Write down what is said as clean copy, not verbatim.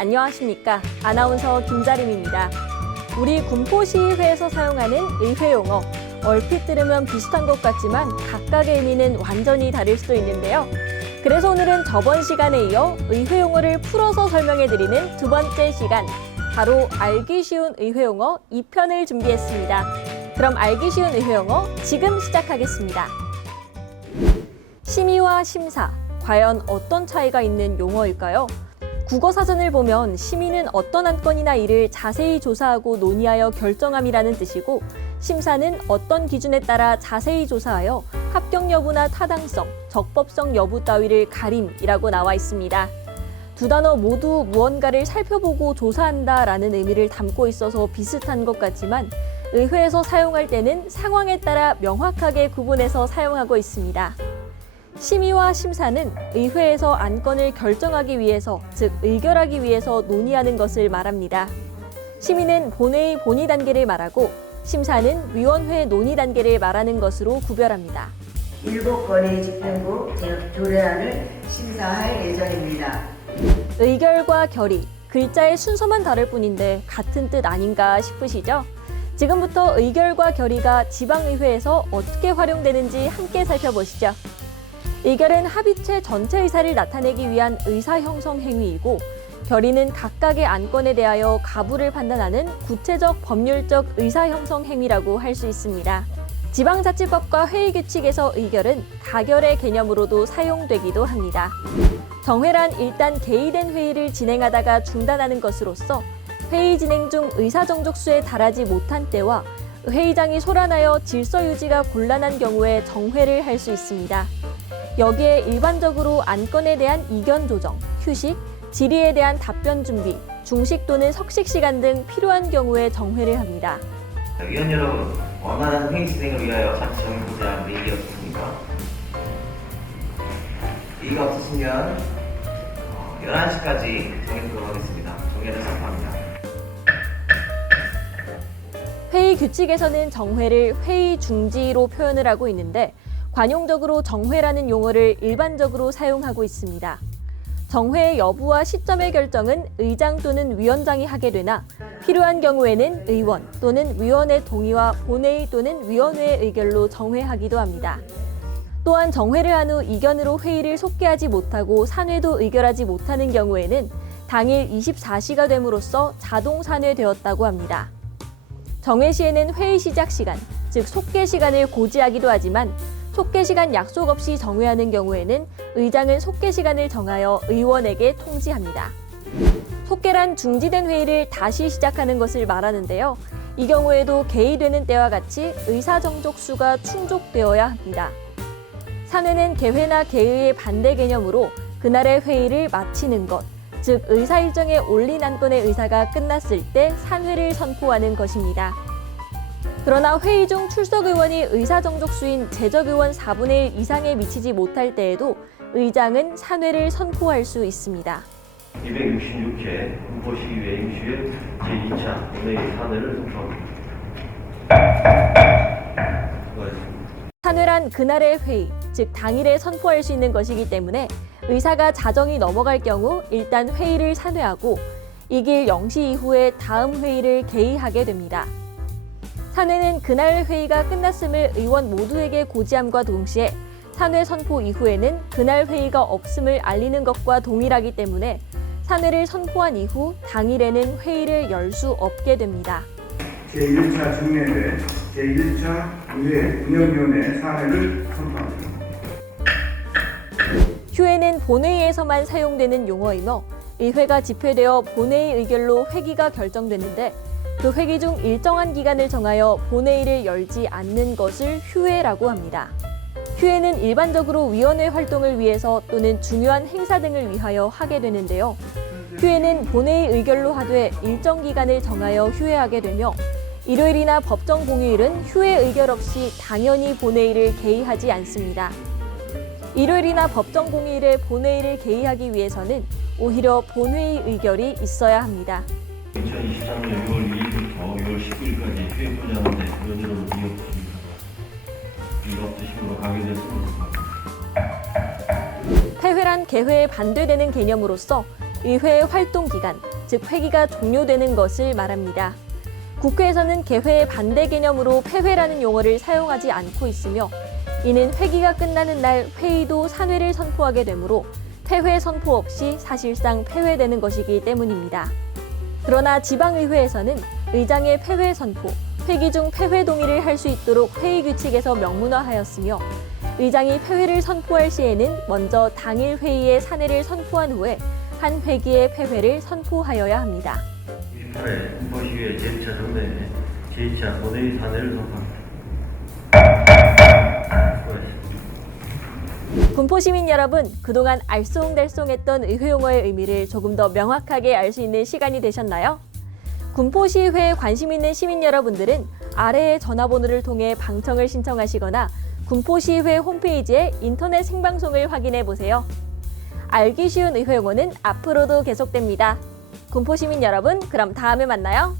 안녕하십니까. 아나운서 김자림입니다. 우리 군포시의회에서 사용하는 의회 용어, 얼핏 들으면 비슷한 것 같지만 각각의 의미는 완전히 다를 수도 있는데요. 그래서 오늘은 저번 시간에 이어 의회 용어를 풀어서 설명해드리는 두 번째 시간, 바로 알기 쉬운 의회 용어 2편을 준비했습니다. 그럼 알기 쉬운 의회 용어 지금 시작하겠습니다. 심의와 심사, 과연 어떤 차이가 있는 용어일까요? 국어사전을 보면 심의는 어떤 안건이나 일을 자세히 조사하고 논의하여 결정함이라는 뜻이고, 심사는 어떤 기준에 따라 자세히 조사하여 합격 여부나 타당성, 적법성 여부 따위를 가림이라고 나와 있습니다. 두 단어 모두 무언가를 살펴보고 조사한다라는 의미를 담고 있어서 비슷한 것 같지만 의회에서 사용할 때는 상황에 따라 명확하게 구분해서 사용하고 있습니다. 심의와 심사는 의회에서 안건을 결정하기 위해서, 즉 의결하기 위해서 논의하는 것을 말합니다. 심의는 본회의 본의 단계를 말하고 심사는 위원회 논의 단계를 말하는 것으로 구별합니다. 7건의 집행부 조례안을 심사할 예정입니다. 의결과 결의, 글자의 순서만 다를 뿐인데 같은 뜻 아닌가 싶으시죠? 지금부터 의결과 결의가 지방의회에서 어떻게 활용되는지 함께 살펴보시죠. 의결은 합의체 전체 의사를 나타내기 위한 의사 형성 행위이고, 결의는 각각의 안건에 대하여 가부를 판단하는 구체적 법률적 의사 형성 행위라고 할 수 있습니다. 지방자치법과 회의규칙에서 의결은 가결의 개념으로도 사용되기도 합니다. 정회란 일단 개의된 회의를 진행하다가 중단하는 것으로서 회의 진행 중 의사정족수에 달하지 못한 때와 회의장이 소란하여 질서 유지가 곤란한 경우에 정회를 할 수 있습니다. 여기에 일반적으로 안건에 대한 이견 조정, 휴식, 질의에 대한 답변 준비, 중식 또는 석식 시간 등 필요한 경우에 정회를 합니다. 위원 여러분, 원활한 회의 진행을 위하여 자치 정의보지 않은 이의가 없으십니까? 이의가 없으시면 11시까지 정해두도록 하겠습니다. 정회를 선포합니다. 회의 규칙에서는 정회를 회의 중지로 표현을 하고 있는데, 관용적으로 정회라는 용어를 일반적으로 사용하고 있습니다. 정회의 여부와 시점의 결정은 의장 또는 위원장이 하게 되나, 필요한 경우에는 의원 또는 위원의 동의와 본회의 또는 위원회의 의결로 정회하기도 합니다. 또한 정회를 한 후 이견으로 회의를 속개하지 못하고 산회도 의결하지 못하는 경우에는 당일 24시가 됨으로써 자동 산회되었다고 합니다. 정회 시에는 회의 시작 시간, 즉 속개 시간을 고지하기도 하지만 속개 시간 약속 없이 정회하는 경우에는 의장은 속개 시간을 정하여 의원에게 통지합니다. 속개란 중지된 회의를 다시 시작하는 것을 말하는데요. 이 경우에도 개의되는 때와 같이 의사정족수가 충족되어야 합니다. 산회는 개회나 개의의 반대 개념으로 그날의 회의를 마치는 것, 즉 의사일정에 올린 안건의 의사가 끝났을 때 산회를 선포하는 것입니다. 그러나 회의 중 출석 의원이 의사정족수인 재적 의원 4분의 1 이상에 미치지 못할 때에도 의장은 산회를 선포할 수 있습니다. 266회 군포시의회 임시회 제2차 본회의 산회를 선포합니다. 수고하셨습니다. 산회란 그날의 회의, 즉 당일에 선포할 수 있는 것이기 때문에 의사가 자정이 넘어갈 경우 일단 회의를 산회하고 이길 0시 이후에 다음 회의를 개의하게 됩니다. 산회는 그날 회의가 끝났음을 의원 모두에게 고지함과 동시에 산회 선포 이후에는 그날 회의가 없음을 알리는 것과 동일하기 때문에 산회를 선포한 이후 당일에는 회의를 열 수 없게 됩니다. 제1차 중례회, 제1차 의회 운영위원회 사회를 선포합니다. 휴회는 본회의에서만 사용되는 용어이며 의회가 집회되어 본회의 의결로 회기가 결정됐는데 그 회기 중 일정한 기간을 정하여 본회의를 열지 않는 것을 휴회라고 합니다. 휴회는 일반적으로 위원회 활동을 위해서 또는 중요한 행사 등을 위하여 하게 되는데요. 휴회는 본회의 의결로 하되 일정 기간을 정하여 휴회하게 되며 일요일이나 법정 공휴일은 휴회 의결 없이 당연히 본회의를 개의하지 않습니다. 일요일이나 법정 공휴일에 본회의를 개의하기 위해서는 오히려 본회의 의결이 있어야 합니다. 2023년 6월 2일부터 6월 19일까지 휴회 포장한데 위원 여러분 이의 없으심으로 가결되었습니다. 폐회란 개회에 반대되는 개념으로서 의회의 활동 기간, 즉 회기가 종료되는 것을 말합니다. 국회에서는 개회의 반대 개념으로 폐회라는 용어를 사용하지 않고 있으며 이는 회기가 끝나는 날 회의도 산회를 선포하게 되므로 폐회 선포 없이 사실상 폐회되는 것이기 때문입니다. 그러나 지방의회에서는 의장의 폐회 선포, 회기 중 폐회 동의를 할 수 있도록 회의 규칙에서 명문화하였으며 의장이 폐회를 선포할 시에는 먼저 당일 회의의 산회를 선포한 후에 한 회기의 폐회를 선포하여야 합니다. 28회 군포시의회 제1차 정례회 제2차 본회의 사내를 선포합니다. 수고하셨습니다. 군포시민 여러분, 그동안 알쏭달쏭했던 의회용어의 의미를 조금 더 명확하게 알 수 있는 시간이 되셨나요? 군포시의회에 관심 있는 시민 여러분들은 아래의 전화번호를 통해 방청을 신청하시거나 군포시의회 홈페이지에 인터넷 생방송을 확인해 보세요. 알기 쉬운 의회용어는 앞으로도 계속됩니다. 군포시민 여러분, 그럼 다음에 만나요.